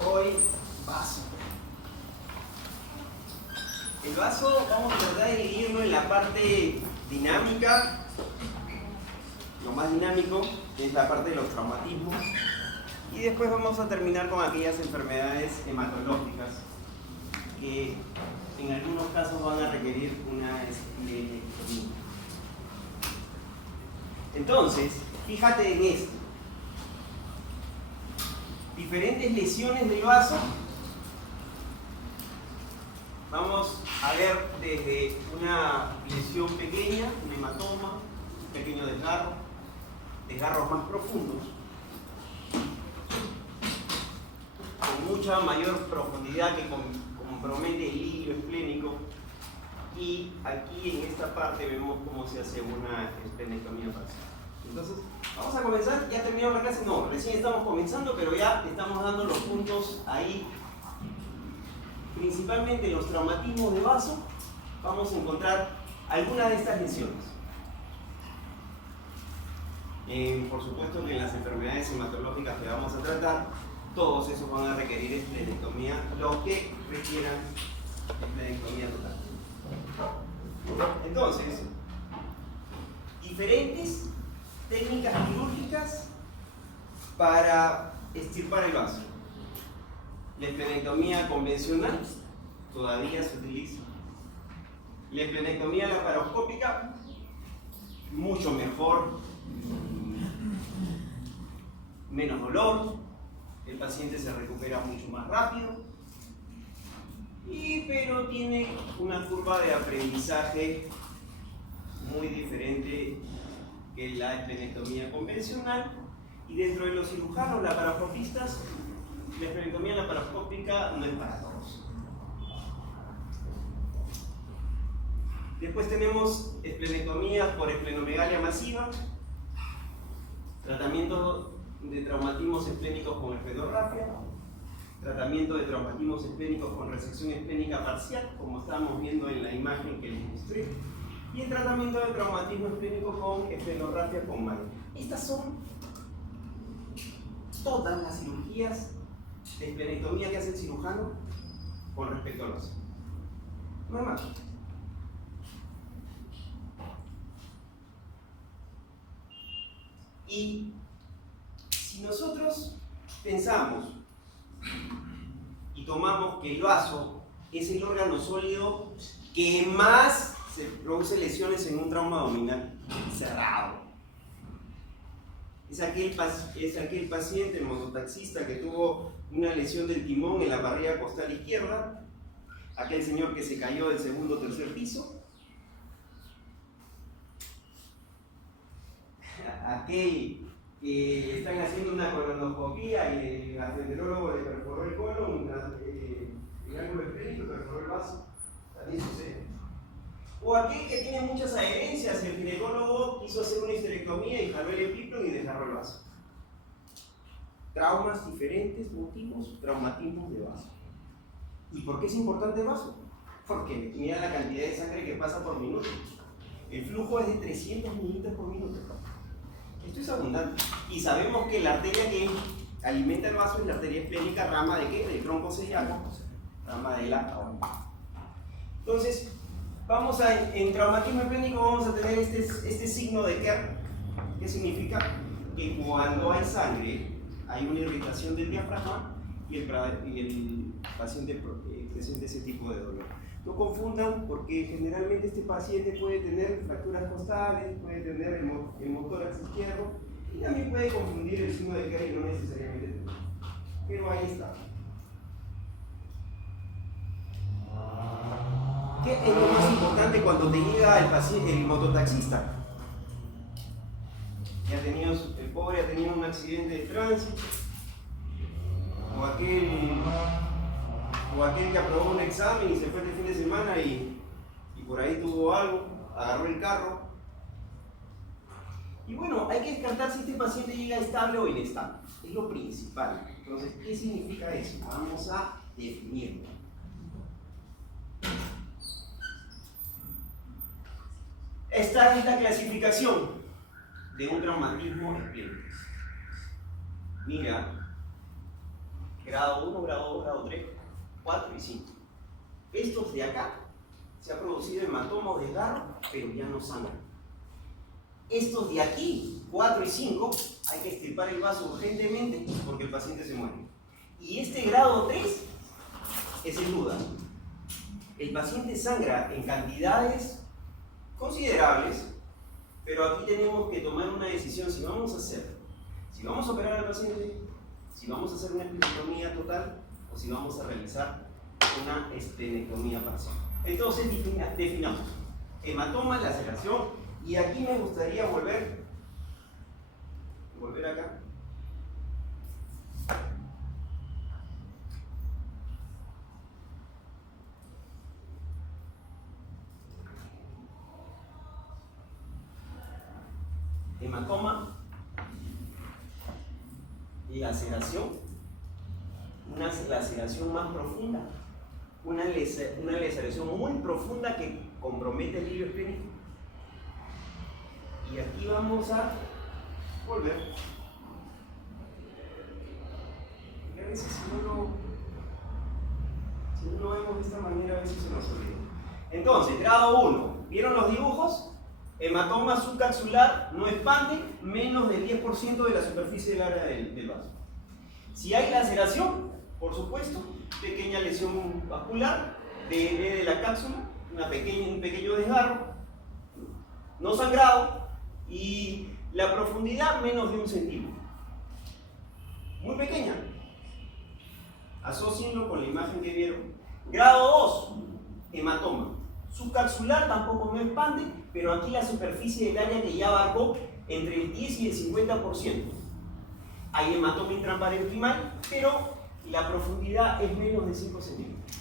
Hoy, vaso. El vaso vamos a tratar de dividirlo en la parte dinámica. Lo más dinámico es la parte de los traumatismos. Y después vamos a terminar con aquellas enfermedades hematológicas que en algunos casos van a requerir una esplenectomía. Entonces, fíjate en esto. Diferentes lesiones del vaso. Vamos a ver desde una lesión pequeña, un hematoma, un pequeño desgarro, desgarros más profundos, con mucha mayor profundidad que compromete el hilio esplénico. Y aquí en esta parte vemos cómo se hace una esplenectomía parcial. Entonces, vamos a comenzar. ¿Ya terminamos la clase? No, recién estamos comenzando, pero ya estamos dando los puntos ahí. Principalmente en los traumatismos de vaso vamos a encontrar algunas de estas lesiones. Por supuesto que en las enfermedades hematológicas que vamos a tratar, todos esos van a requerir esplenectomía, los que requieran esplenectomía total. Entonces, diferentes técnicas quirúrgicas para extirpar el vaso. La esplenectomía convencional todavía se utiliza. La esplenectomía laparoscópica, mucho mejor, menos dolor, el paciente se recupera mucho más rápido, pero tiene una curva de aprendizaje muy diferente que la esplenectomía convencional. Y dentro de los cirujanos laparoscopistas, la esplenectomía laparoscópica no es para todos. Después tenemos esplenectomías por esplenomegalia masiva, tratamiento de traumatismos esplénicos con esflenorrafia, tratamiento de traumatismos esplénicos con resección esplénica parcial, como estamos viendo en la imagen que les mostré, y el tratamiento de traumatismo esplénico con esflenorrafia con mayo. Estas son todas las cirugías de esplenectomía que hace el cirujano con respecto a los. No hay más. Y si nosotros pensamos y tomamos que el vaso es el órgano sólido que más se produce lesiones en un trauma abdominal cerrado, es aquel paciente, el mototaxista que tuvo una lesión del timón en la parrilla costal izquierda, aquel señor que se cayó del segundo o tercer piso, aquel que están haciendo una colonoscopía y el gastroenterólogo le perforó el colon, el ángulo esplénico perforó el vaso, también sucede. O aquel que tiene muchas adherencias, el ginecólogo quiso hacer una histerectomía y jaló el epíplon y desgarró el vaso. Traumas diferentes, motivos, traumatismos de vaso. ¿Y por qué es importante el vaso? Porque mira la cantidad de sangre que pasa por minuto. El flujo es de 300 mililitros por minuto. Esto es abundante. Y sabemos que la arteria que alimenta el vaso es la arteria esplénica, rama de ¿qué? Del tronco celíaco, rama de la aorta. Entonces, en traumatismo esplénico vamos a tener este signo de Kerr, que significa que cuando hay sangre hay una irritación del diafragma y el paciente presenta ese tipo de dolor. No confundan, porque generalmente este paciente puede tener fracturas costales, puede tener el motórax izquierdo y también puede confundir el signo de Kerr y no necesariamente tener. Pero ahí está. ¿Qué es lo más importante cuando te llega el mototaxista? El pobre ha tenido un accidente de tránsito, o aquel que aprobó un examen y se fue el fin de semana y por ahí tuvo algo, agarró el carro. Y bueno, hay que descartar si este paciente llega estable o inestable. Es lo principal. Entonces, ¿qué significa eso? Vamos a definirlo. Esta es la clasificación de un traumatismo esplénico. Mira, grado 1, grado 2, grado 3, 4 y 5. Estos de acá se ha producido hematoma o desgarro, pero ya no sangran. Estos de aquí, 4 y 5, hay que extirpar el vaso urgentemente porque el paciente se muere. Y este grado 3 es en duda. El paciente sangra en cantidades considerables, pero aquí tenemos que tomar una decisión si vamos a operar al paciente, si vamos a hacer una espironectomía total o si vamos a realizar una espironectomía parcial. Entonces definamos hematoma, laceración, y aquí me gustaría volver acá. Hematoma, laceración, una laceración más profunda, una laceración muy profunda que compromete el hilio esplénico. Y aquí vamos a volver. Y a veces si no lo vemos de esta manera, a veces se nos olvida. Entonces, grado 1, ¿vieron los dibujos? Hematoma subcapsular no expande menos del 10% de la superficie del área del vaso. Si hay laceración, por supuesto, pequeña lesión vascular de la cápsula, un pequeño desgarro, no sangrado y la profundidad menos de 1 centímetro. Muy pequeña. Asocienlo con la imagen que vieron. Grado 2, hematoma. Subcapsular tampoco no expande, pero aquí la superficie del área que ya abarcó entre el 10 y el 50%. Hay hematoma intraparenquimal, pero la profundidad es menos de 5 centímetros.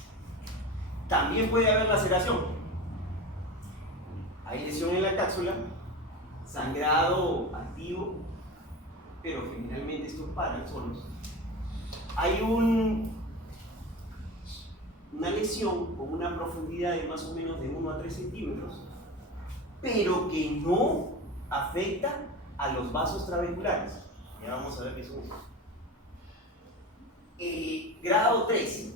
También puede haber laceración. Hay lesión en la cápsula, sangrado activo, pero generalmente estos paran solos. Hay una lesión con una profundidad de más o menos de 1 a 3 centímetros, pero que no afecta a los vasos trabeculares. Ya vamos a ver qué son esos. Grado 3.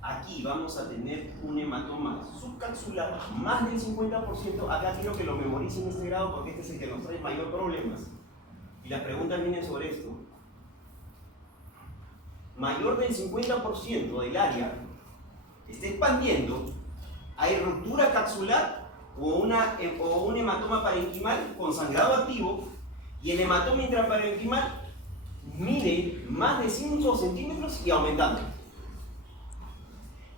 Aquí vamos a tener un hematoma subcapsular más del 50%. Acá quiero que lo memoricen este grado porque este es el que nos trae mayor problemas. Y las preguntas vienen sobre esto. Mayor del 50% del área está expandiendo, hay ruptura capsular o un hematoma parenquimal con sangrado activo, y el hematoma intraparenquimal mide más de 5 centímetros y aumentando.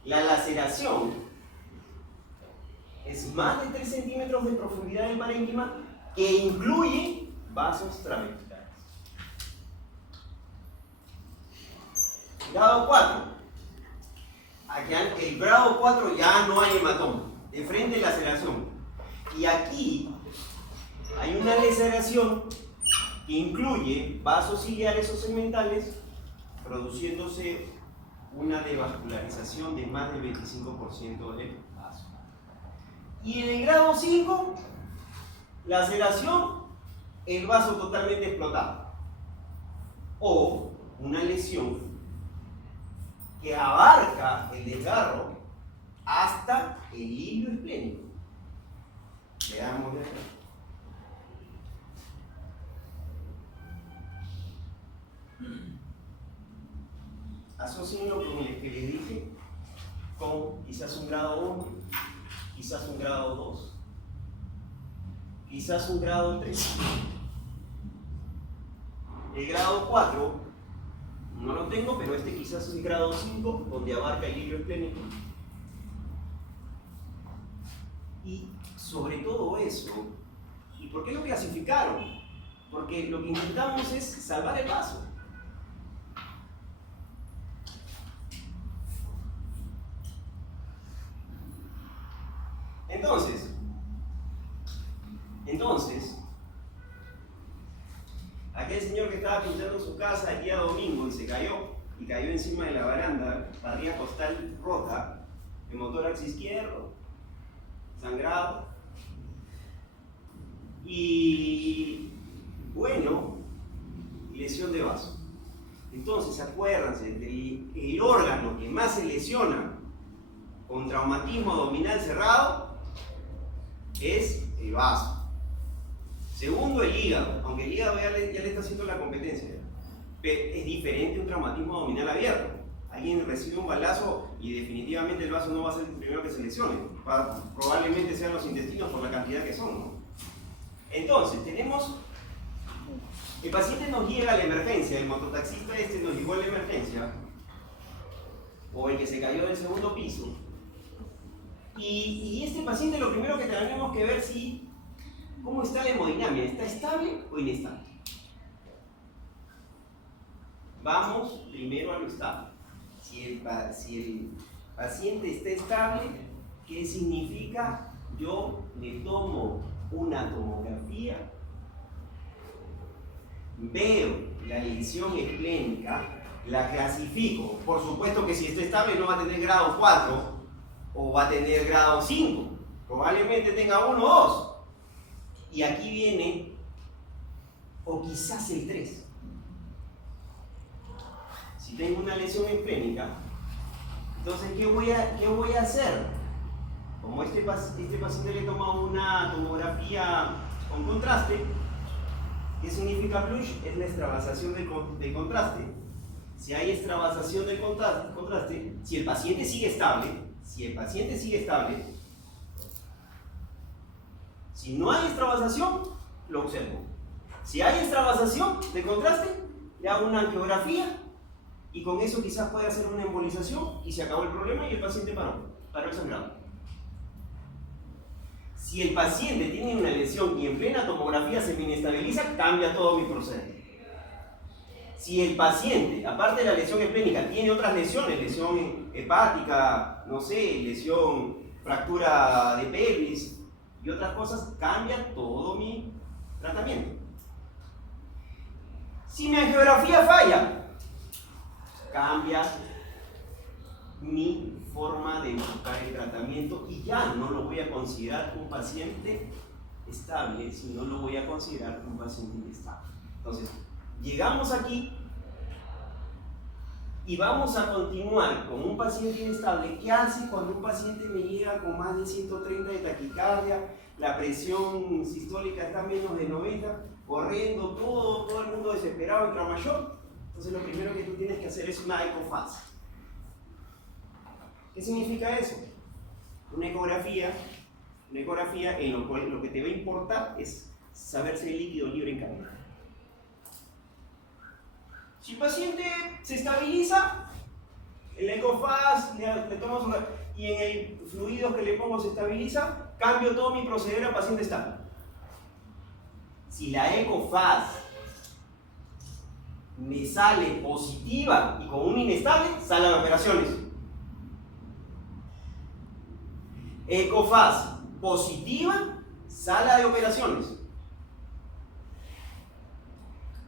La laceración es más de 3 centímetros de profundidad del parénquima, que incluye vasos trabeculares. Grado 4. Aquí, el grado 4 ya no hay hematoma, de frente laceración. Y aquí hay una laceración que incluye vasos ciliares o segmentales, produciéndose una devascularización de más del 25% del vaso. Y en el grado 5, laceración, el vaso totalmente explotado. O una lesión que abarca el desgarro hasta el hilio esplénico. Veamos de acá. Asocienlo con el que les dije, con quizás un grado 1, quizás un grado 2, quizás un grado 3. El grado 4 no lo tengo, pero este quizás es el grado 5, donde abarca el hilio esplénico. Y sobre todo eso, ¿y por qué lo clasificaron? Porque lo que intentamos es salvar el vaso. Entonces, aquel señor que estaba pintando su casa el día domingo y se cayó, y cayó encima de la baranda, barriga costal rota, hemotórax izquierdo, sangrado, y bueno, lesión de vaso. Entonces, acuérdense, el órgano que más se lesiona con traumatismo abdominal cerrado es el vaso. Segundo, el hígado, aunque el hígado ya le está haciendo la competencia. Es diferente un traumatismo abdominal abierto. Alguien recibe un balazo y definitivamente el vaso no va a ser el primero que se lesione. Probablemente sean los intestinos por la cantidad que son, ¿no? Entonces, el paciente nos llega a la emergencia, el mototaxista nos llegó a la emergencia, o el que se cayó del segundo piso, y este paciente lo primero que tenemos que ver es cómo está la hemodinamia, ¿está estable o inestable? Vamos primero a lo estable. Si el paciente está estable, ¿qué significa? Yo le tomo una tomografía, veo la lesión esplénica, la clasifico. Por supuesto que si está estable no va a tener grado 4 o va a tener grado 5. Probablemente tenga 1 o 2. Y aquí viene, o quizás el 3. Si tengo una lesión esplénica, entonces ¿qué voy a hacer? Como este paciente le toma una tomografía con contraste, ¿qué significa flush? Es la extravasación del contraste. Si hay extravasación del contraste, si el paciente sigue estable, si no hay extravasación, lo observo. Si hay extravasación de contraste, le hago una angiografía y con eso quizás pueda hacer una embolización y se acabó el problema y el paciente paró el sangrado. Si el paciente tiene una lesión y en plena tomografía se me inestabiliza, cambia todo mi procedimiento. Si el paciente, aparte de la lesión esplénica, tiene otras lesiones, lesión hepática, no sé, lesión, fractura de pelvis y otras cosas, cambia todo mi tratamiento. Si mi angiografía falla, cambia mi forma de enfocar el tratamiento y ya no lo voy a considerar un paciente estable, sino lo voy a considerar un paciente inestable. Entonces, llegamos aquí y vamos a continuar con un paciente inestable. ¿Qué hace cuando un paciente me llega con más de 130 de taquicardia, la presión sistólica está a menos de 90, corriendo, todo el mundo desesperado en trauma shock? Entonces lo primero que tú tienes que hacer es una ecofase. ¿Qué significa eso? Una ecografía en lo cual lo que te va a importar es saber si hay líquido libre en cadena. Si el paciente se estabiliza, el ecofase le tomo y en el fluido que le pongo se estabiliza, cambio todo mi proceder a paciente estable. Si la ecofase me sale positiva y con un inestable, sala de operaciones. Ecofase positiva, sala de operaciones.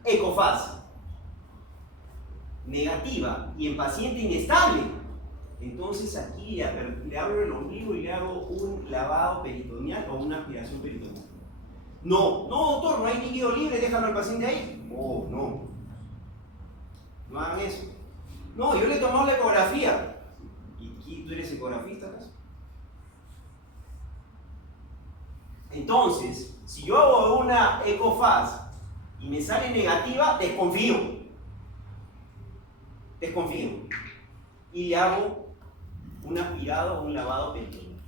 Ecofase negativa y en paciente inestable, entonces aquí le abro el ombligo y le hago un lavado peritoneal o una aspiración peritoneal. No, doctor, no hay líquido libre, déjalo al paciente ahí. Oh, no hagan eso. No, yo le he tomado la ecografía. ¿Y tú eres ecografista, acaso? Entonces, si yo hago una ecofase y me sale negativa, desconfío. Y le hago un aspirado o un lavado peritoneal.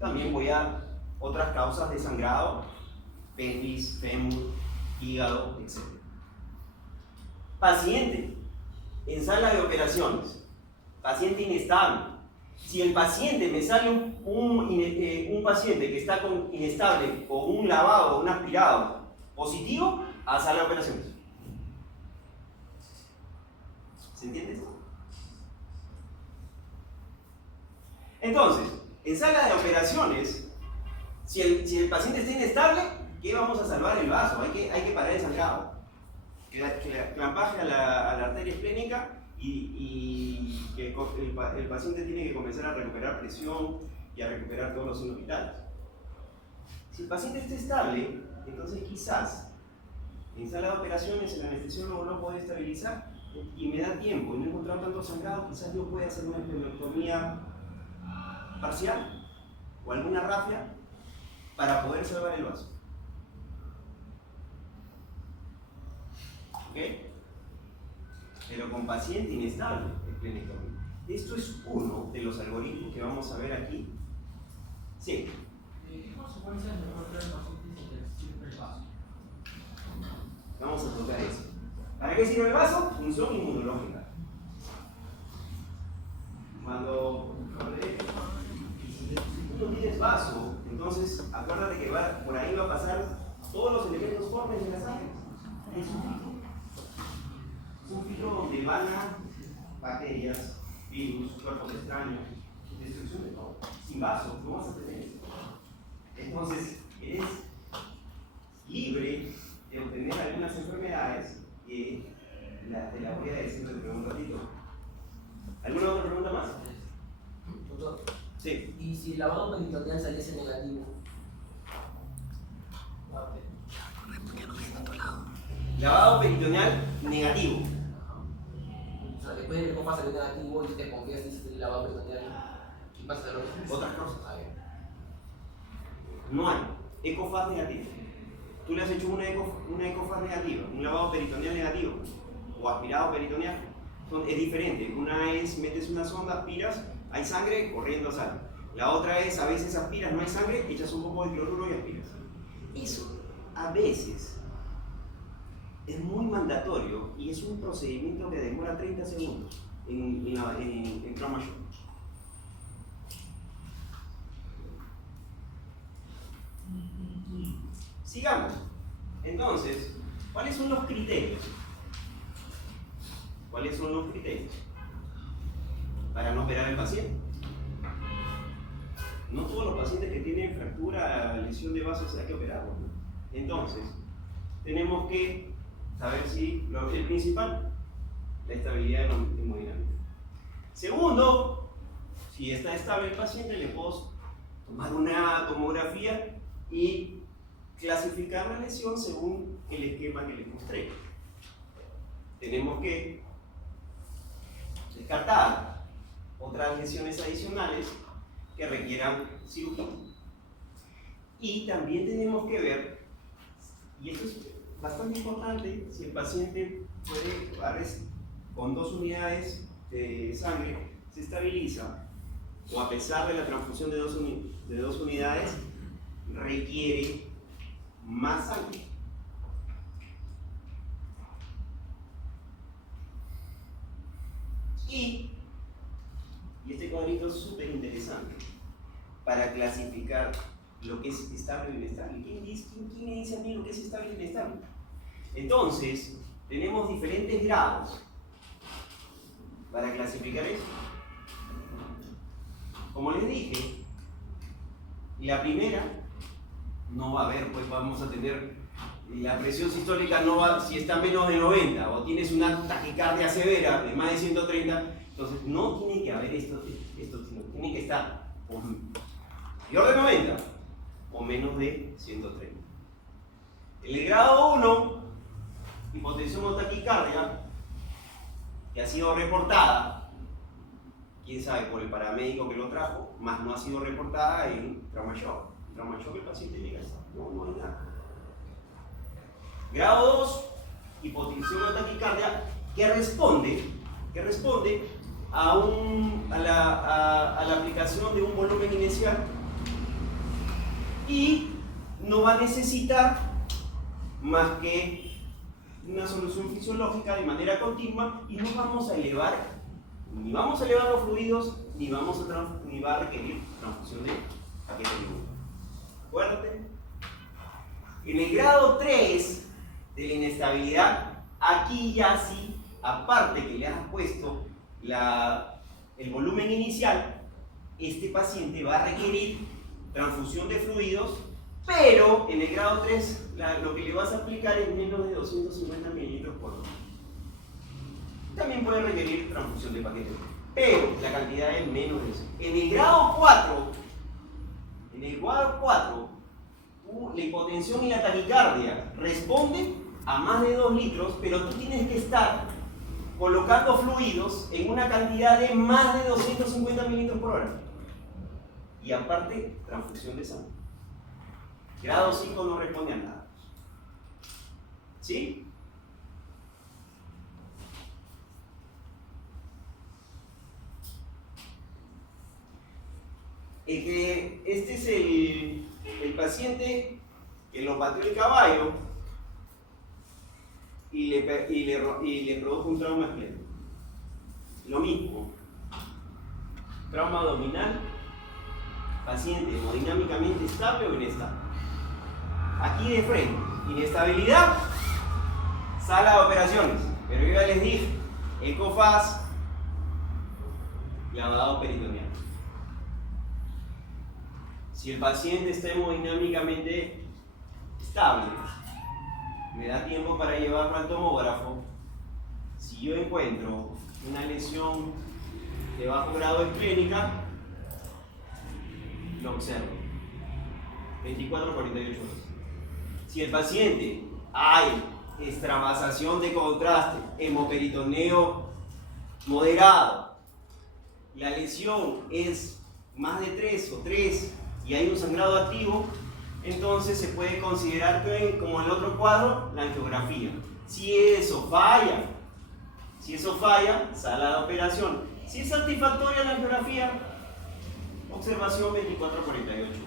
También voy a otras causas de sangrado, pelvis, fémur, hígado, etc. Paciente en sala de operaciones, paciente inestable. Si el paciente me sale un paciente que está inestable con un lavado o un aspirado positivo, a sala de operaciones. ¿Se entiende esto? Entonces, en sala de operaciones, si el paciente está inestable, ¿qué vamos a salvar? El vaso, hay que parar el sangrado. Que clampaje a la arteria esplénica y que el paciente tiene que comenzar a recuperar presión y a recuperar todos los signos vitales. Si el paciente está estable, entonces quizás en sala de operaciones el anestesiólogo no puede estabilizar y me da tiempo y no he encontrado tanto sangrado, quizás yo pueda hacer una esplenectomía parcial o alguna rafia para poder salvar el vaso. ¿Ok? Pero con paciente inestable, esplenectomía. Esto es uno de los algoritmos que vamos a ver aquí. Sí. ¿Qué consecuencias me puede traer la paciente si te sirve el vaso? Vamos a tocar eso. ¿Para qué sirve el vaso? Función inmunológica. Cuando tú no tienes vaso, entonces acuérdate que por ahí va a pasar todos los elementos formes de la sangre. Es un filtro. Es un filtro donde van a bacterias, virus, cuerpos extraños, destrucción de todo. Sin vaso no vas a tener eso. Entonces, eres libre de obtener algunas enfermedades que te la voy a decir dentro de un ratito. ¿Alguna otra pregunta más? Doctor. Sí. ¿Y si el lavado peritoneal saliese negativo? Lavado peritoneal negativo. O sea, después del ECOFAS salió negativo y te confías en el lavado peritoneal y pasa a lo mismo. Otras cosas. A ver. No hay. ECOFAS negativo. Tú le has hecho una ECOFAS negativa, un lavado peritoneal negativo o aspirado peritoneal. Es diferente. Una es metes una sonda, aspiras, hay sangre, corriendo sale. La otra es a veces aspiras, no hay sangre, echas un poco de cloruro y aspiras. Eso a veces es muy mandatorio y es un procedimiento que demora 30 segundos en trauma shock. Sigamos. Entonces, ¿cuáles son los criterios? ¿Cuáles son los criterios para no operar al paciente? No todos los pacientes que tienen fractura, lesión de vasos hay que operarlos, ¿no? Entonces, tenemos que saber si el principal, la estabilidad hemodinámica. Segundo, si está estable el paciente, le puedo tomar una tomografía y clasificar la lesión según el esquema que les mostré. Tenemos que descartar otras lesiones adicionales que requieran cirugía. Y también tenemos que ver, y esto es bastante importante, si el paciente puede, con 2 unidades de sangre, se estabiliza, o a pesar de la transfusión de dos unidades, requiere más sangre. Y este cuadrito es súper interesante para clasificar lo que es estable y inestable. ¿Quién me dice a mí lo que es estable y inestable? Entonces, tenemos diferentes grados para clasificar esto. Como les dije, la primera no va a haber, pues vamos a tener la presión sistólica, no va, si está menos de 90 o tienes una taquicardia severa de más de 130, entonces no tiene que haber esto sino tiene que estar o mayor de 90 o menos de 130. En el grado 1, hipotensión o taquicardia, que ha sido reportada, quién sabe, por el paramédico que lo trajo, más no ha sido reportada en trauma shock. En trauma shock el paciente llega a estar, no hay nada. Grado 2, hipotensión o taquicardia, que responde a la aplicación de un volumen inicial y no va a necesitar más que una solución fisiológica de manera continua y no vamos a elevar, ni vamos a elevar los fluidos, ni va a requerir transfusión de paquete de glúcido. Acuérdate. En el grado 3 de la inestabilidad, aquí ya sí, aparte que le has puesto el volumen inicial, este paciente va a requerir transfusión de fluidos, pero en el grado 3 lo que le vas a aplicar es menos de 250 mililitros por hora. También puede requerir transfusión de paquete, pero la cantidad es menos de eso. En el grado 4, la hipotensión y la taquicardia responden a más de 2 litros, pero tú tienes que estar colocando fluidos en una cantidad de más de 250 mililitros por hora. Y aparte, transfusión de sangre. Grado 5 no responde a nada. ¿Sí? Este es el paciente que lo pateó el caballo y le produjo un trauma esplénico. Lo mismo. Trauma abdominal, paciente hemodinámicamente estable o inestable. Aquí de frente, inestabilidad, sala de operaciones. Pero yo ya les dije, ECOFAS, lavado peritoneal. Si el paciente está hemodinámicamente estable, me da tiempo para llevarlo al tomógrafo. Si yo encuentro una lesión de bajo grado esplénica, lo observo. 24 a 48 horas. Si el paciente hay extravasación de contraste, hemoperitoneo moderado, la lesión es más de 3 o 3 y hay un sangrado activo, entonces se puede considerar que, como en el otro cuadro, la angiografía. Si eso falla, sala de operación. Si es satisfactoria la angiografía, observación 24 a 48 horas.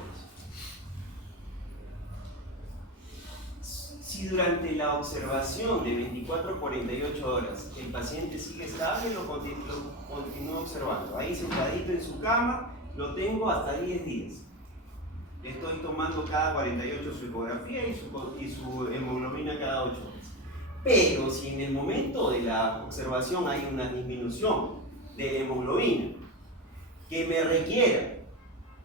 Si durante la observación de 24 a 48 horas el paciente sigue estable, lo continúo observando. Ahí sentadito en su cama, lo tengo hasta 10 días. Le estoy tomando cada 48 su ecografía y su hemoglobina cada 8 horas. Pero si en el momento de la observación hay una disminución de la hemoglobina que me requiera,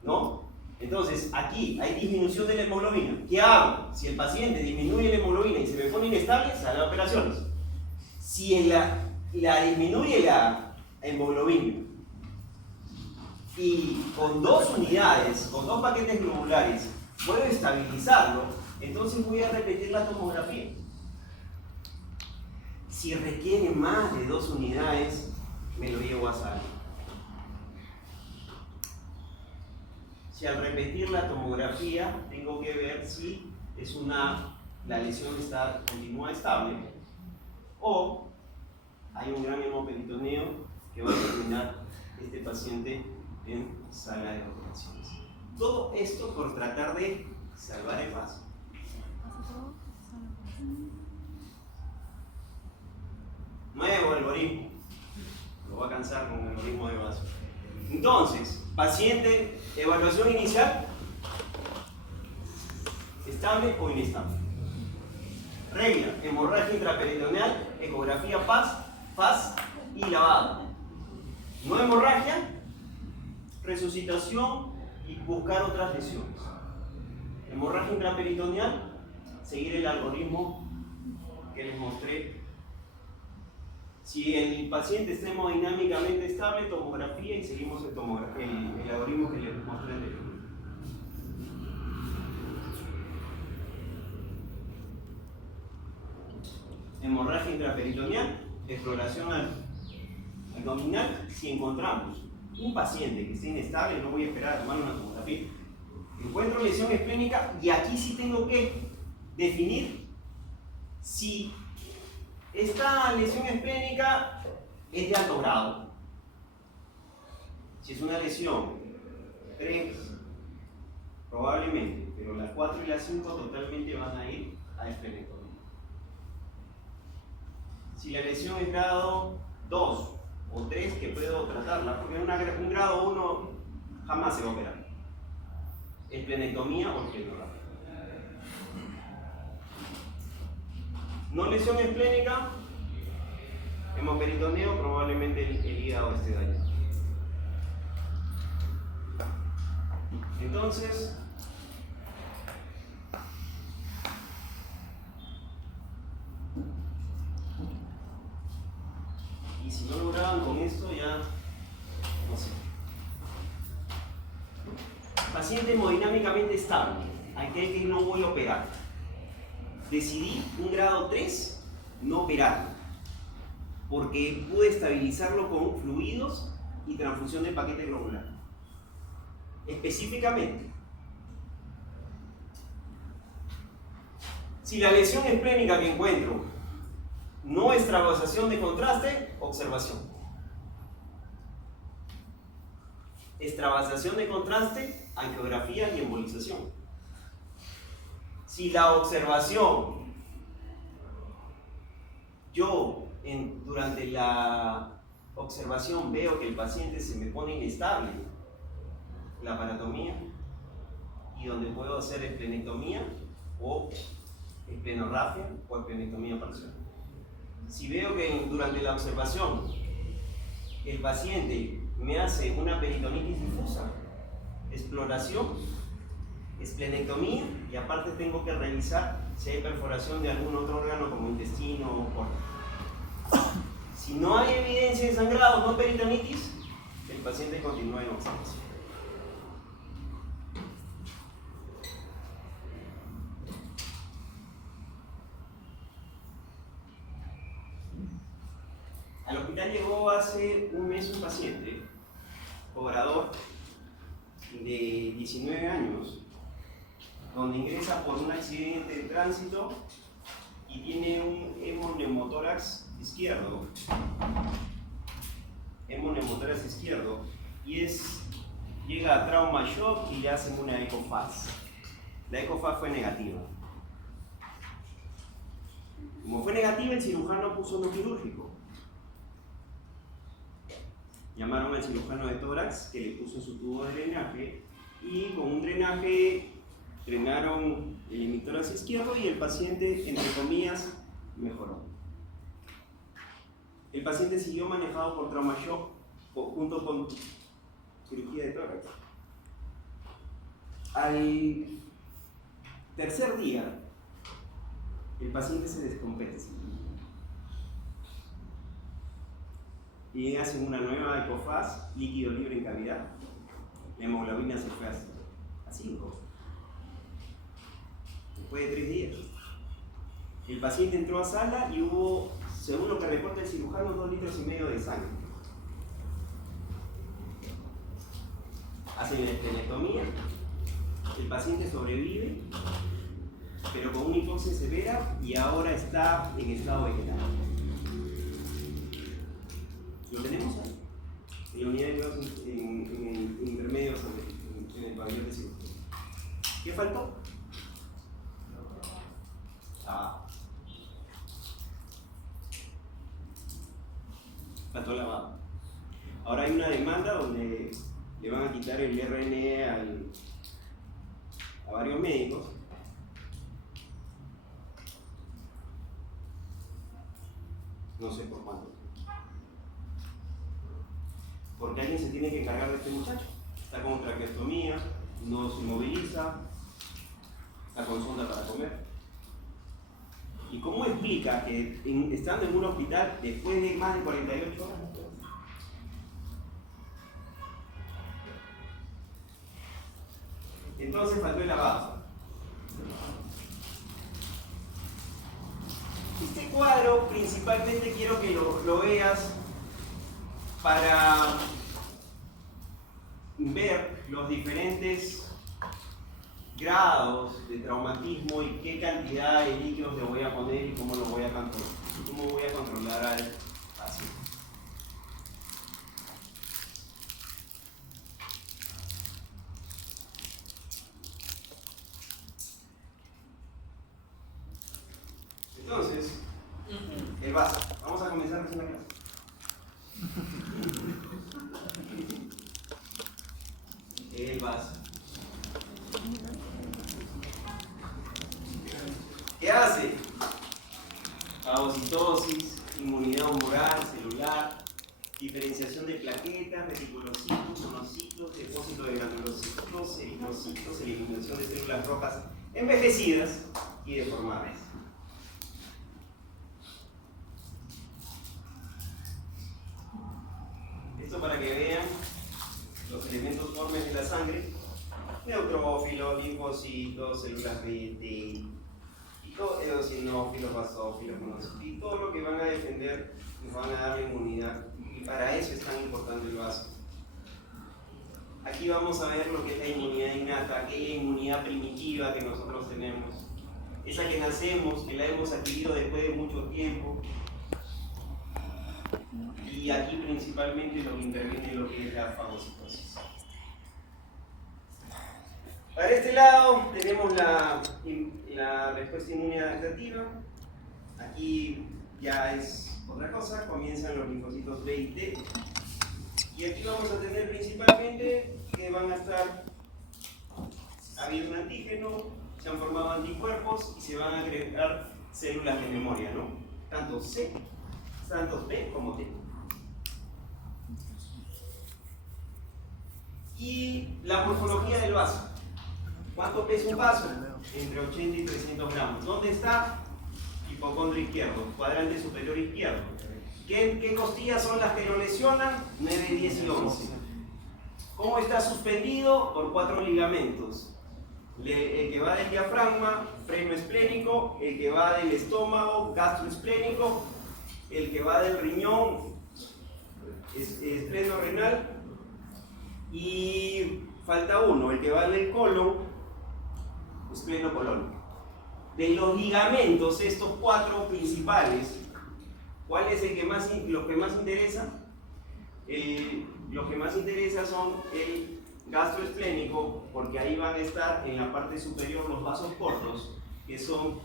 ¿no? Entonces aquí hay disminución de la hemoglobina. ¿Qué hago? Si el paciente disminuye la hemoglobina y se me pone inestable, sale a operaciones. Si la disminuye la hemoglobina y con 2 unidades, con 2 paquetes globulares, puedo estabilizarlo, entonces voy a repetir la tomografía. Si requiere más de 2 unidades, me lo llevo a sala. Si al repetir la tomografía tengo que ver si la lesión continúa estable o hay un gran hemoperitoneo que va a terminar este paciente en sala de operaciones. Todo esto por tratar de salvar el vaso. Nuevo algoritmo. Lo voy a cansar con el algoritmo de vaso. Entonces, paciente, evaluación inicial, estable o inestable. Regla, hemorragia intraperitoneal, ecografía FAS y lavado. No hemorragia, resucitación y buscar otras lesiones. Hemorragia intraperitoneal, seguir el algoritmo que les mostré. Si el paciente está hemodinámicamente estable, tomografía y seguimos el algoritmo que les mostré anteriormente. Hemorragia intraperitoneal, exploración abdominal. Si encontramos un paciente que esté inestable, no voy a esperar a tomar una tomografía. Encuentro lesión esplénica y aquí sí tengo que definir si esta lesión esplénica es de alto grado. Si es una lesión 3, probablemente, pero las 4 y las 5 totalmente van a ir a esplenectomía. Si la lesión es grado 2 o 3, que puedo tratarla, porque un grado 1 jamás se va a operar. Esplenectomía o esplenectomía. No lesión esplénica, hemoperitoneo, probablemente el hígado esté dañado. Entonces, y si no lograban con esto, ya no sé. Paciente hemodinámicamente estable. aquel que no voy a operar. Decidí un grado 3 no operarlo, porque pude estabilizarlo con fluidos y transfusión de paquete globular. Específicamente, si la lesión esplénica que encuentro no es extravasación de contraste, observación. Extravasación de contraste, angiografía y embolización. Si la observación, durante la observación veo que el paciente se me pone inestable, la aparatomía, y donde puedo hacer esplenectomía o esplenorrafia o esplenectomía parcial. Si veo que durante la observación el paciente me hace una peritonitis difusa, exploración, esplenectomía, y aparte tengo que revisar si hay perforación de algún otro órgano como intestino o colon. Si no hay evidencia de sangrado, no peritonitis, el paciente continúa en observación. Al hospital llegó hace un mes un paciente, cobrador de 19 años, donde ingresa por un accidente de tránsito y tiene un hemoneumotórax izquierdo. Hemoneumotórax izquierdo, y llega a trauma shock y le hacen una ecofaz. La ecofaz fue negativa. Como fue negativa, el cirujano puso no quirúrgico. Llamaron al cirujano de tórax que le puso su tubo de drenaje y con un drenaje drenaron el hemitórax izquierdo y el paciente, entre comillas, mejoró. El paciente siguió manejado por trauma shock junto con cirugía de tórax. Al tercer día, el paciente se descompensa y hacen una nueva ecofaz, líquido libre en cavidad. La hemoglobina se fue a 5. Después de 3 días. El paciente entró a sala y hubo, según lo que reporta el cirujano, 2,5 litros de sangre. Hacen la esplenectomía, el paciente sobrevive, pero con una hipoxia severa y ahora está en estado vegetal. Lo tenemos ahí, en la unidad de cuidados intermedios en el pabellón de cirugía. ¿Qué faltó? Faltó lavado. Ahora hay una demanda donde le van a quitar el RNE a varios médicos. No sé por cuánto. Porque alguien se tiene que encargar de este muchacho. Está con traqueostomía, no se moviliza, está con sonda para comer. ¿Y cómo explica que estando en un hospital después de más de 48 horas? Entonces faltó el lavado. Este cuadro principalmente quiero que lo veas para ver los diferentes grados de traumatismo y qué cantidad de líquidos le voy a poner y cómo lo voy a controlar, cómo voy a controlar al paciente. Entonces, el vaso. Vamos a comenzar recién la clase. El vaso. ¿Qué hace? Fagocitosis, inmunidad humoral, celular, diferenciación de plaquetas, reticulocitos, monocitos, depósito de granulocitos, eritrocitos, eliminación de células rojas envejecidas y deformadas. Esto para que vean los elementos formes de la sangre: neutrófilos, linfocitos, células células B, T, y todo, eosinófilos, basófilos, monócitos, y todo lo que van a defender nos van a dar la inmunidad. Y para eso es tan importante el vaso. Aquí vamos a ver lo que es la inmunidad innata, aquella inmunidad primitiva que nosotros tenemos. Esa que nacemos, que la hemos adquirido después de mucho tiempo. Y aquí principalmente lo que interviene lo que es la fagocitosis. Para este lado tenemos la respuesta inmune adaptativa. Aquí ya es otra cosa, comienzan los linfocitos B y T. Y aquí vamos a tener principalmente que van a estar, ha habido un antígeno, se han formado anticuerpos y se van a agregar células de memoria, ¿no? Tanto B como T. Y la morfología del vaso. ¿Cuánto pesa un vaso? Entre 80 y 300 gramos. ¿Dónde está? Hipocondrio izquierdo, cuadrante superior izquierdo. ¿Qué costillas son las que lo lesionan? 9, 10 y 11. ¿Cómo está suspendido? Por 4 ligamentos. El que va del diafragma, freno esplénico, el que va del estómago, gastroesplénico, el que va del riñón, espleno renal, y falta uno, el que va del colon, espleno colónico. De los ligamentos, estos 4 principales, ¿cuál es el que los que más interesa? Los que más interesa son el gastroesplénico, porque ahí van a estar en la parte superior los vasos cortos, estos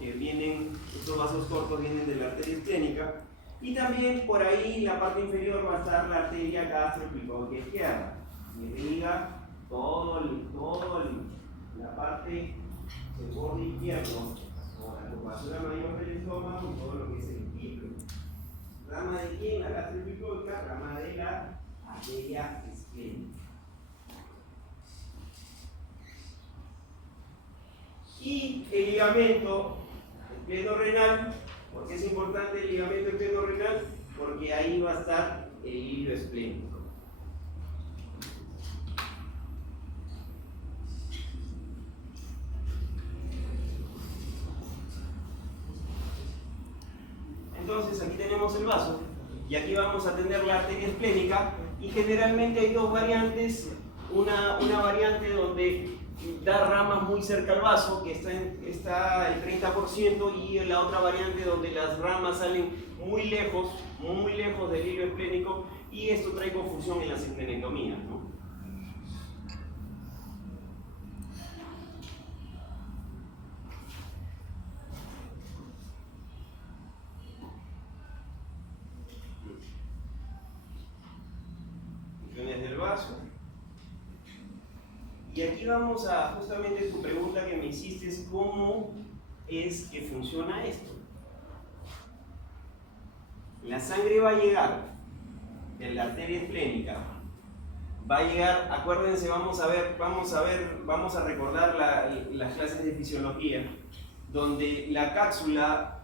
vasos cortos vienen de la arteria esplénica, y también por ahí en la parte inferior va a estar la arteria gastroepilógica izquierda. Y irriga la parte del borde izquierdo, o la curvatura mayor del estómago, y todo lo que es el equilibrio. ¿Rama de quién? La gastroepilógica, rama de la arteria esplénica. Y el ligamento espleno-renal, ¿por qué es importante el ligamento espleno-renal? Porque ahí va a estar el hilo esplénico. Entonces aquí tenemos el vaso y aquí vamos a tener la arteria esplénica, y generalmente hay dos variantes, una variante donde da ramas muy cerca al vaso, que está el 30%, y la otra variante donde las ramas salen muy lejos del hilo esplénico, y esto trae confusión en las esplenectomías, ¿no? Funciones del vaso. Y aquí vamos a, justamente tu pregunta que me hiciste es ¿cómo es que funciona esto? La sangre va a llegar de la arteria esplénica, va a llegar, acuérdense, vamos a recordar las clases de fisiología, donde la cápsula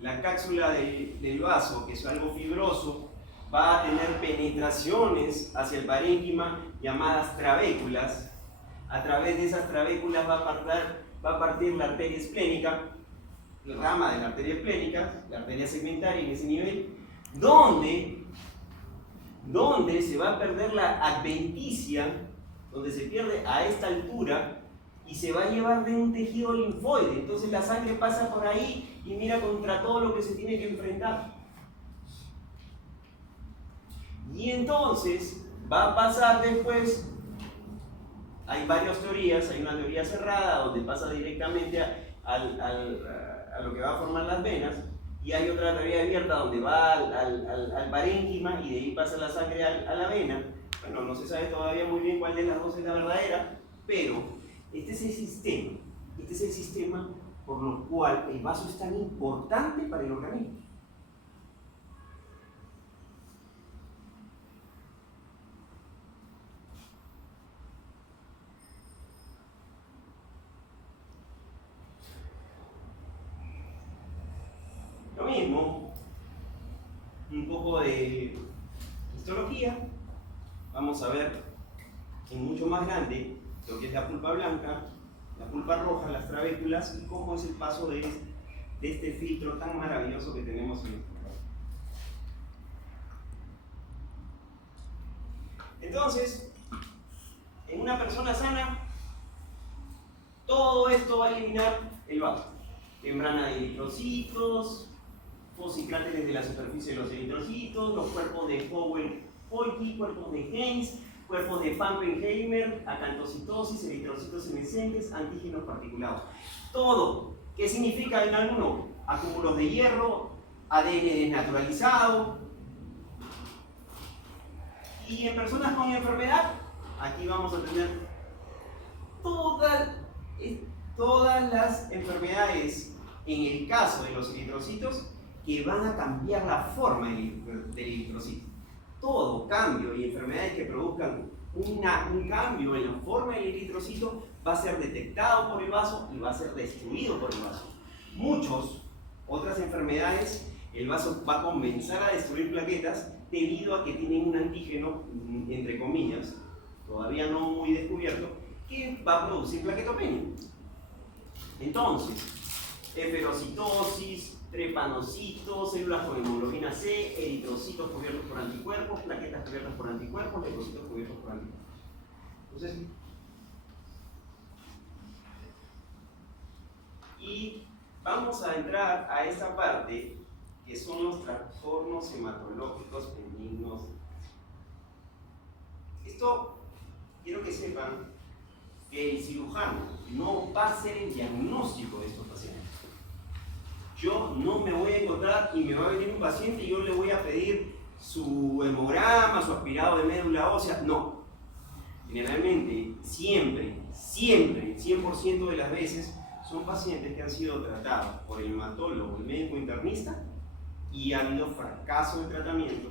del vaso, que es algo fibroso, va a tener penetraciones hacia el parénquima llamadas trabéculas. A través de esas trabéculas va a partir la arteria esplénica, la rama de la arteria esplénica, la arteria segmentaria en ese nivel, donde se va a perder la adventicia, donde se pierde a esta altura y se va a llevar de un tejido linfoide. Entonces la sangre pasa por ahí y mira contra todo lo que se tiene que enfrentar. Y entonces va a pasar después. Hay varias teorías, hay una teoría cerrada donde pasa directamente a lo que va a formar las venas, y hay otra teoría abierta donde va al parénquima y de ahí pasa la sangre a la vena. Bueno, no se sabe todavía muy bien cuál de las dos es la verdadera, pero este es el sistema por lo cual el vaso es tan importante para el organismo. Lo mismo, un poco de histología. Vamos a ver en mucho más grande lo que es la pulpa blanca, la pulpa roja, las trabéculas y cómo es el paso de este filtro tan maravilloso que tenemos en nuestro cuerpo. Entonces, en una persona sana, todo esto va a eliminar el vaso. Membrana de eritrocitos, fosicráteres de la superficie de los eritrocitos, los cuerpos de Howell-Poiky, cuerpos de Heinz, cuerpos de Pappenheimer, acantocitosis, eritrocitos senescentes, antígenos particulados. Todo. ¿Qué significa en alguno? Acúmulos de hierro, ADN desnaturalizado. Y en personas con enfermedad, aquí vamos a tener todas las enfermedades, en el caso de los eritrocitos, que van a cambiar la forma del eritrocito. Todo cambio y enfermedades que produzcan un cambio en la forma del eritrocito va a ser detectado por el vaso y va a ser destruido por el vaso. Otras enfermedades, el vaso va a comenzar a destruir plaquetas debido a que tienen un antígeno, entre comillas, todavía no muy descubierto, que va a producir plaquetopenia. Entonces, eferocitosis, trepanocitos, células con hemoglobina C, eritrocitos cubiertos por anticuerpos, plaquetas cubiertas por anticuerpos, leucocitos cubiertos por anticuerpos. Entonces, y vamos a entrar a esta parte que son los trastornos hematológicos benignos. Esto, quiero que sepan que el cirujano no va a hacer el diagnóstico de estos pacientes. Yo no me voy a encontrar y me va a venir un paciente y yo le voy a pedir su hemograma, su aspirado de médula ósea. No. Generalmente, siempre, 100% de las veces, son pacientes que han sido tratados por el hematólogo, el médico internista, y ha habido fracaso de tratamiento.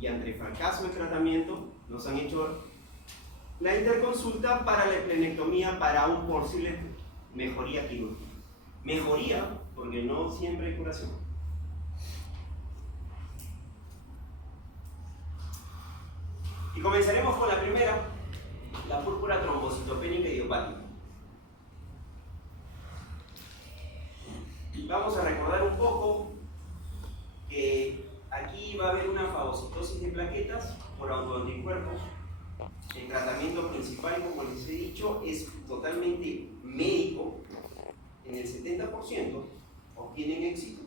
Y ante fracaso de tratamiento, nos han hecho la interconsulta para la esplenectomía para un posible mejoría quirúrgica. Mejoría, porque no siempre hay curación. Y comenzaremos con la primera, la púrpura trombocitopénica idiopática. Vamos a recordar un poco que aquí va a haber una fagocitosis de plaquetas por autoanticuerpos. El tratamiento principal, como les he dicho, es totalmente médico. En el 70% obtienen éxito.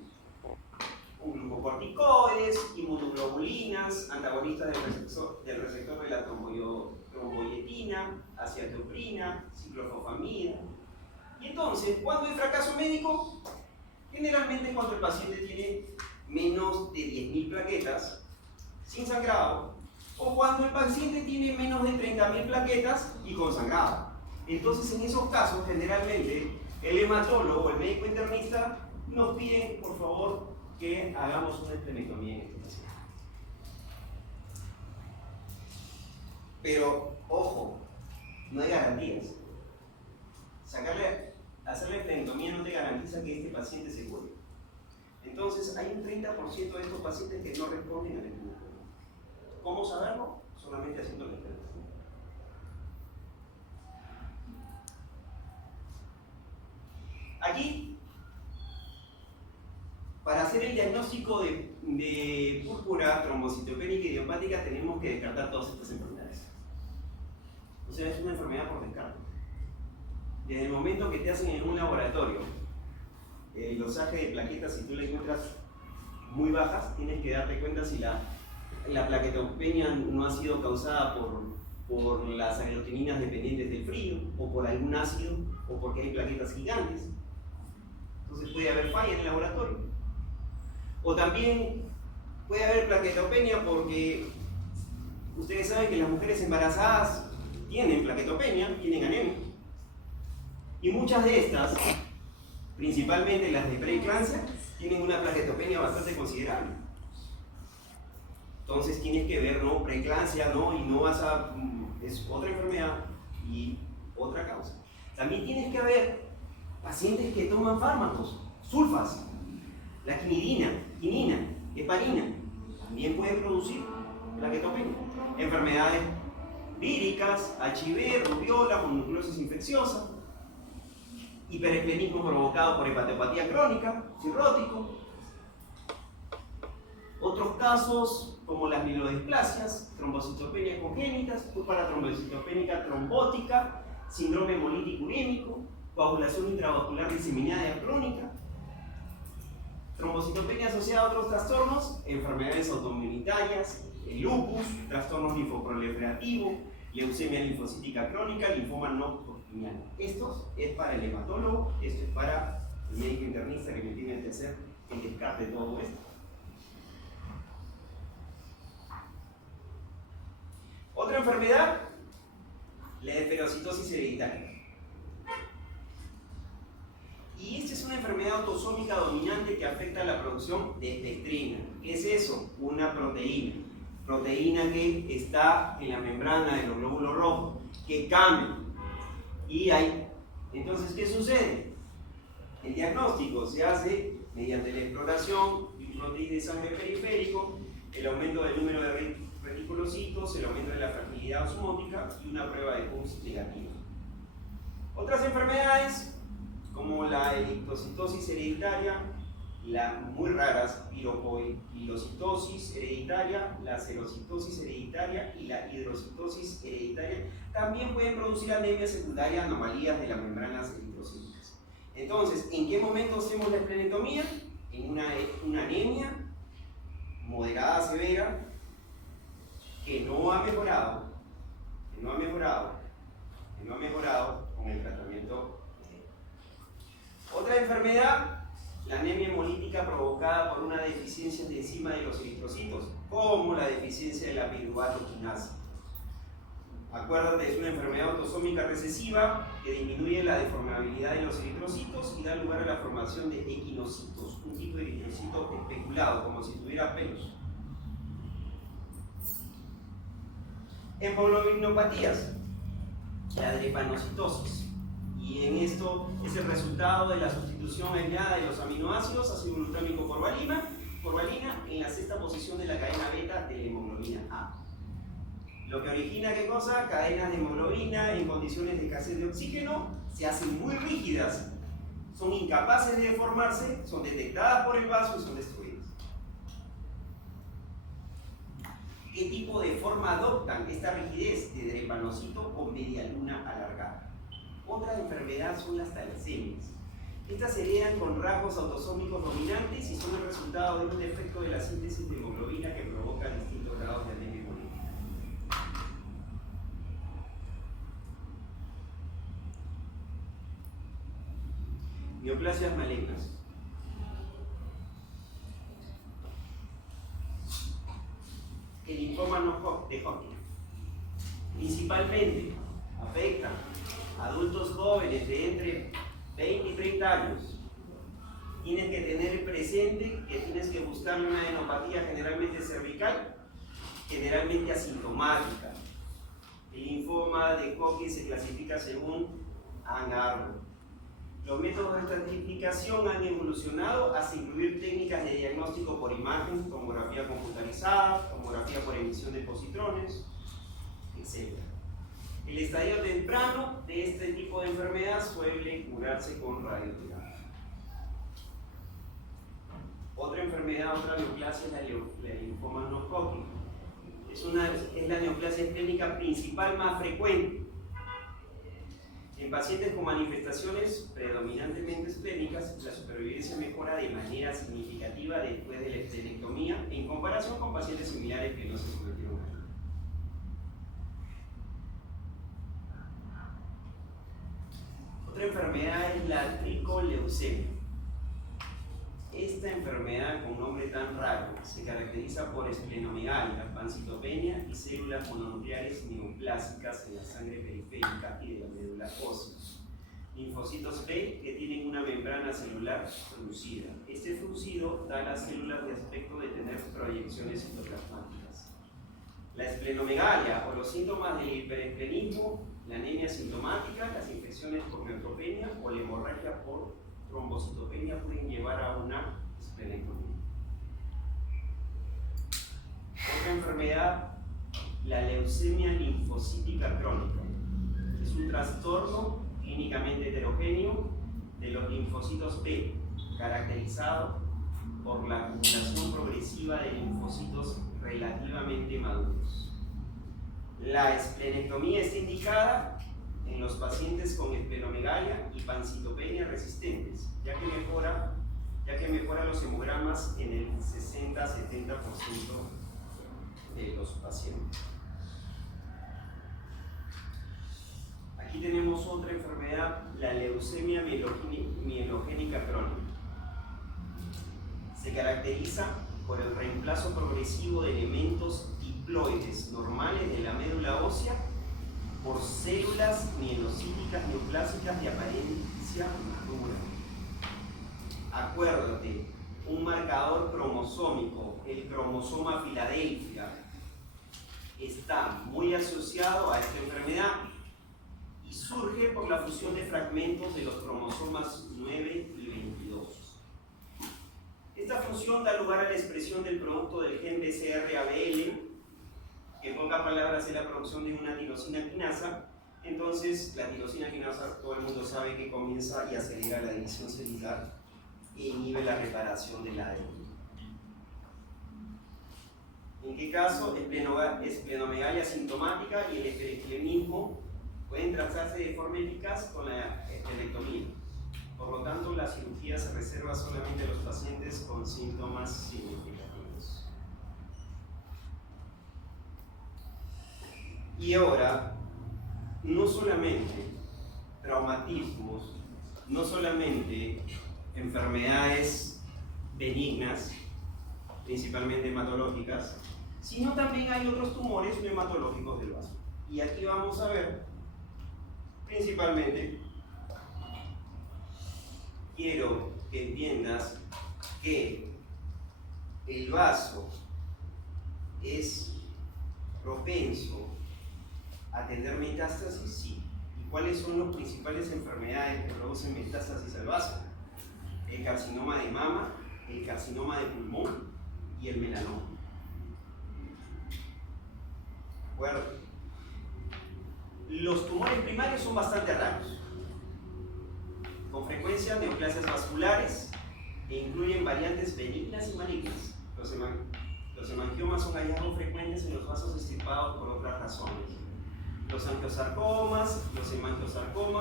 Glucocorticoides, inmunoglobulinas, antagonistas del receptor de la tromboyetina, acetoprina, ciclofosfamida. Y entonces, ¿cuándo hay fracaso médico? Generalmente cuando el paciente tiene menos de 10.000 plaquetas sin sangrado, o cuando el paciente tiene menos de 30.000 plaquetas y con sangrado. Entonces, en esos casos, generalmente, el hematólogo o el médico internista nos pide, por favor, que hagamos una esplenectomía en este paciente. Pero, ojo, no hay garantías. Hacerle esplenectomía no te garantiza que este paciente se cure. Entonces, hay un 30% de estos pacientes que no responden a la esplenectomía. ¿Cómo saberlo? Solamente haciendo la esplenectomía. Aquí, para hacer el diagnóstico de púrpura trombocitopénica idiopática, tenemos que descartar todas estas enfermedades. O sea, es una enfermedad por descarte. Desde el momento que te hacen en un laboratorio el dosaje de plaquetas, si tú la encuentras muy bajas, tienes que darte cuenta si la plaquetopenia no ha sido causada por las aglutininas dependientes del frío, o por algún ácido, o porque hay plaquetas gigantes. Entonces puede haber falla en el laboratorio. O también puede haber plaquetopenia porque ustedes saben que las mujeres embarazadas tienen plaquetopenia, tienen anemia. Y muchas de estas, principalmente las de preeclampsia, tienen una plaquetopenia bastante considerable. Entonces tienes que ver, ¿no? Preeclampsia, ¿no? Y no vas a... es otra enfermedad y otra causa. También tienes que ver pacientes que toman fármacos, sulfas, la quinidina, heparina, también puede producir plaquetopenia. Enfermedades víricas, HIV, rubiola, mononucleosis infecciosa, Hiperesplenismo provocado por hepatopatía crónica, cirrótico. Otros casos, como las mielodisplasias, trombocitopenia congénitas, trombocitopénica trombótica, síndrome hemolítico urémico, coagulación intravascular diseminada crónica, trombocitopenia asociada a otros trastornos, enfermedades autoinmunitarias, el lupus, trastornos linfoproliferativos, leucemia linfocítica crónica, linfoma no hodgkiniano. Esto es para el hematólogo, esto es para el médico internista que me tiene que hacer el descarte de todo esto. Otra enfermedad, la esferocitosis hereditaria. Y esta es una enfermedad autosómica dominante que afecta la producción de espectrina. ¿Qué es eso? Una proteína. Proteína que está en la membrana de los glóbulos rojos, que cambia. Entonces, ¿qué sucede? El diagnóstico se hace mediante la exploración de un proteína de sangre periférico, el aumento del número de reticulocitos, el aumento de la fragilidad osmótica y una prueba de Pus negativa. Otras enfermedades, como la eritrocitosis hereditaria, las muy raras piropilocitosis hereditaria, la serocitosis hereditaria y la hidrocitosis hereditaria, también pueden producir anemia secundaria, anomalías de las membranas eritrocíticas. Entonces, ¿en qué momento hacemos la esplenectomía? En una anemia moderada a severa que no ha mejorado con el tratamiento. Otra enfermedad, la anemia hemolítica provocada por una deficiencia de enzima de los eritrocitos, como la deficiencia de la piruvato-quinasa. Acuérdate, es una enfermedad autosómica recesiva que disminuye la deformabilidad de los eritrocitos y da lugar a la formación de equinocitos, un tipo de eritrocito especulado, como si tuviera pelos. Hemoglobinopatías, la drepanocitosis. Y en esto es el resultado de la sustitución aislada de los aminoácidos ácido glutámico por valina en la sexta posición de la cadena beta de la hemoglobina A. Lo que origina, ¿qué cosa? Cadenas de hemoglobina en condiciones de escasez de oxígeno se hacen muy rígidas, son incapaces de deformarse, son detectadas por el vaso y son destruidas. ¿Qué tipo de forma adoptan esta rigidez de drepanocito o media luna alargada? Otra enfermedad son las talasemias. Estas se heredan con rasgos autosómicos dominantes y son el resultado de un defecto de la síntesis de hemoglobina que provoca distintos grados de anemia hemolítica. Neoplasias malignas. El linfoma de Hodgkin principalmente afecta a adultos jóvenes de entre 20 y 30 años. Tienes que tener presente que tienes que buscar una adenopatía generalmente cervical, generalmente asintomática. El linfoma de Hodgkin se clasifica según Ann Arbor. Los métodos de estratificación han evolucionado hasta incluir técnicas de diagnóstico por imagen, tomografía computarizada, tomografía por emisión de positrones, etc. El estadio temprano de este tipo de enfermedad suele curarse con radioterapia. Otra enfermedad, otra neoplasia es la linfoma no Hodgkin. Es la neoplasia esplénica principal más frecuente. En pacientes con manifestaciones predominantemente esplénicas, la supervivencia mejora de manera significativa después de la esplenectomía en comparación con pacientes similares que no se sometieron a ella. Otra enfermedad es la tricoleucemia. Esta enfermedad con nombre tan raro se caracteriza por esplenomegalia, pancitopenia y células mononucleares neoplásicas en la sangre periférica y de la médula ósea. Linfocitos B que tienen una membrana celular fruncida. Este fruncido da a las células de aspecto de tener proyecciones citoplasmáticas. La esplenomegalia o los síntomas del hiperesplenismo, la anemia sintomática, las infecciones por neutropenia o la hemorragia por trombocitopenia pueden llevar a una esplenectomía. Otra enfermedad, la leucemia linfocítica crónica. Es un trastorno clínicamente heterogéneo de los linfocitos B, caracterizado por la acumulación progresiva de linfocitos relativamente maduros. La esplenectomía está indicada en los pacientes con esplenomegalia y pancitopenia resistentes, ya que mejora los hemogramas en el 60-70% de los pacientes. Aquí tenemos otra enfermedad, la leucemia mielogénica crónica. Se caracteriza por el reemplazo progresivo de elementos diploides normales de la médula ósea por células mielocíticas neoplásicas de apariencia madura. Acuérdate, un marcador cromosómico, el cromosoma Filadelfia, está muy asociado a esta enfermedad y surge por la fusión de fragmentos de los cromosomas 9 y 22. Esta función da lugar a la expresión del producto del gen BCR-ABL, que en pocas palabras es la producción de una tirosina quinasa. Entonces, la tirosina quinasa, todo el mundo sabe que comienza y acelera la división celular e inhibe la reparación del ADN. ¿En qué caso? Esplenomegalia sintomática y el esplenectomismo pueden tratarse de forma eficaz con la esplenectomía. Por lo tanto, la cirugía se reserva solamente a los pacientes con síntomas significativos. Y ahora, no solamente traumatismos, no solamente enfermedades benignas, principalmente hematológicas, sino también hay otros tumores no hematológicos del vaso. Y aquí vamos a ver, principalmente, quiero que entiendas que el vaso es propenso a tener metástasis, sí. ¿Y cuáles son las principales enfermedades que producen metástasis al vaso? El carcinoma de mama, el carcinoma de pulmón y el melanoma. ¿De acuerdo? Los tumores primarios son bastante raros, con frecuencia neoplasias vasculares e incluyen variantes benignas y malignas. Los hemangiomas son hallazgos frecuentes en los vasos extirpados por otras razones. Los angiosarcomas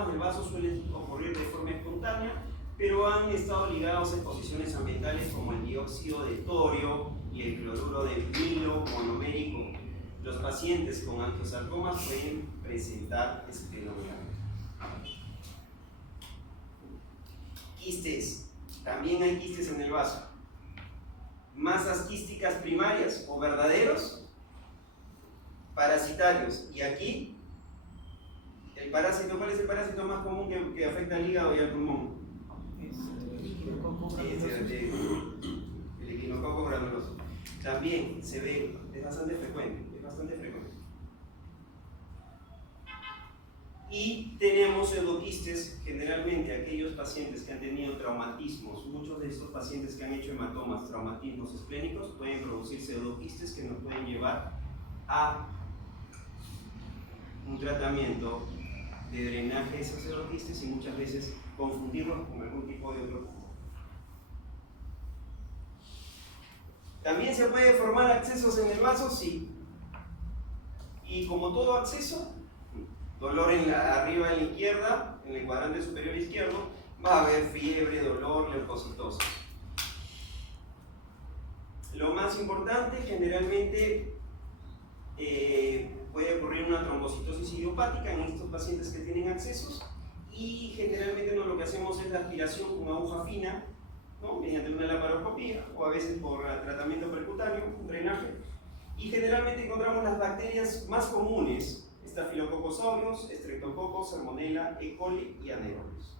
del vaso suelen ocurrir de forma espontánea, pero han estado ligados a exposiciones ambientales como el dióxido de torio y el cloruro de vinilo monomérico. Los pacientes con angiosarcomas pueden presentar esplenomegalia. Quistes. También hay quistes en el vaso. Masas quísticas primarias o verdaderos, parasitarios. Y aquí, el parásito, ¿cuál es el parásito más común que afecta al hígado y al pulmón? El equinococo granuloso. También se ve, es bastante frecuente. Y tenemos pseudoquistes, generalmente aquellos pacientes que han tenido traumatismos. Muchos de estos pacientes que han hecho hematomas, traumatismos esplénicos, pueden producir pseudoquistes que nos pueden llevar a un tratamiento de drenaje de esos pseudoquistes y muchas veces confundirlos con algún tipo de otro tumor. ¿También se puede formar abscesos en el vaso? Sí. Y como todo absceso, dolor arriba en la izquierda, en el cuadrante superior izquierdo, va a haber fiebre, dolor, leucocitosis. Lo más importante, generalmente puede ocurrir una trombocitosis idiopática en estos pacientes que tienen abscesos, y generalmente lo que hacemos es la aspiración con aguja fina, ¿no? Mediante una laparoscopía o a veces por tratamiento percutáneo, un drenaje, y generalmente encontramos las bacterias más comunes: Staphylococcus aureus, Streptococcus, Salmonella, E. coli y Anerolis.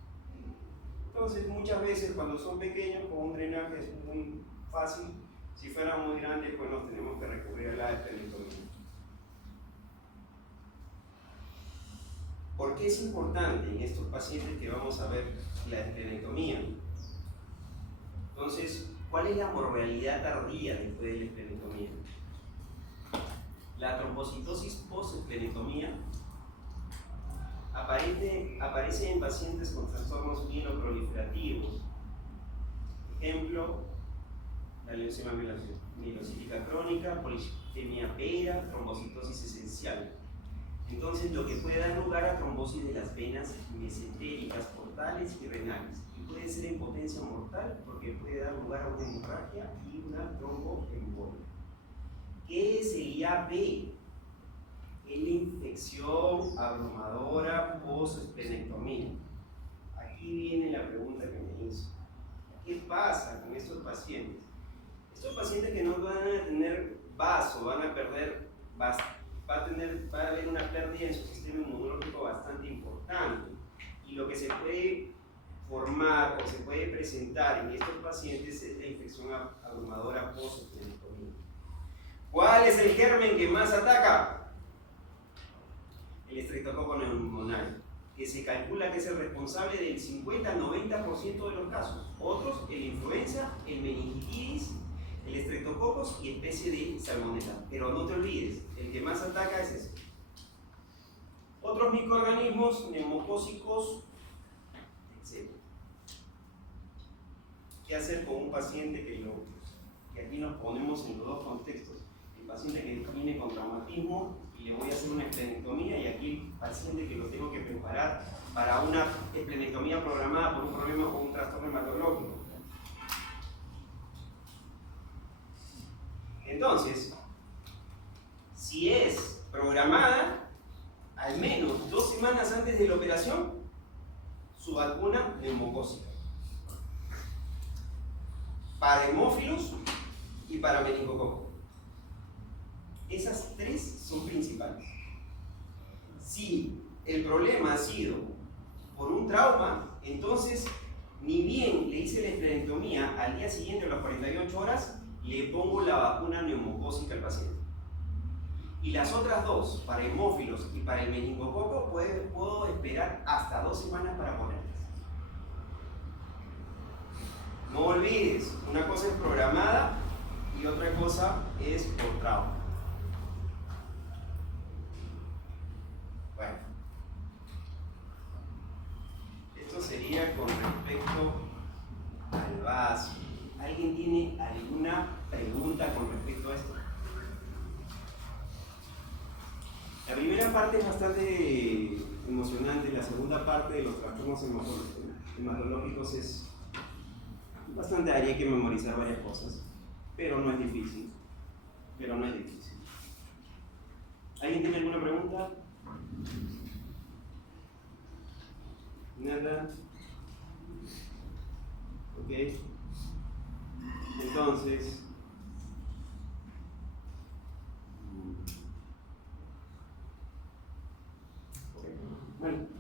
Entonces, muchas veces cuando son pequeños, con un drenaje es muy fácil. Si fueran muy grandes, pues nos tenemos que recurrir a la esplenectomía. ¿Por qué es importante en estos pacientes que vamos a ver la esplenectomía? Entonces, ¿cuál es la morbilidad tardía después de la esplenectomía? La trombocitosis post-esplenectomía aparece en pacientes con trastornos mieloproliferativos. Ejemplo, la leucemia mielocítica crónica, policytemia vera, trombocitosis esencial. Entonces, lo que puede dar lugar a trombosis de las venas mesentéricas, portales y renales. Y puede ser impotencia mortal porque puede dar lugar a una hemorragia y una tromboembolia. ¿Qué es el IAP? Es la infección abrumadora post-esplenectomía. Aquí viene la pregunta que me hizo. ¿Qué pasa con estos pacientes? Estos pacientes que no van a tener vaso, van a perder, va a haber una pérdida en su sistema inmunológico bastante importante. Y lo que se puede formar o se puede presentar en estos pacientes es la infección abrumadora post-esplenectomía. ¿Cuál es el germen que más ataca? El estreptococo neumonal, que se calcula que es el responsable del 50 al 90% de los casos. Otros, el influenza, el meningitis, el estreptococos y especie de salmonela. Pero no te olvides, el que más ataca es ese. Otros microorganismos, neumocócicos, etc. ¿Qué hacer con un paciente que aquí nos ponemos en los dos contextos? El paciente que viene con traumatismo y le voy a hacer una esplenectomía, y aquí el paciente que lo tengo que preparar para una esplenectomía programada por un problema o un trastorno hematológico. Entonces, si es programada, al menos 2 semanas antes de la operación, su vacuna neumocócica. Para hemófilos y para meningococo. Esas 3 son principales. Si el problema ha sido por un trauma, entonces ni bien le hice la esplenectomía, al día siguiente a las 48 horas le pongo la vacuna neumocócica al paciente. Y las otras 2, para hemófilos y para el meningococo, puedo esperar hasta 2 semanas para ponerlas. No olvides, una cosa es programada y otra cosa es por trauma. Bueno, esto sería con respecto al vaso. ¿Alguien tiene alguna pregunta con respecto a esto? La primera parte es bastante emocionante, la segunda parte de los trastornos hematológicos es bastante, hay que memorizar varias cosas, pero no es difícil. ¿Alguien tiene alguna pregunta? ¿Nada? Ok. Entonces, bueno.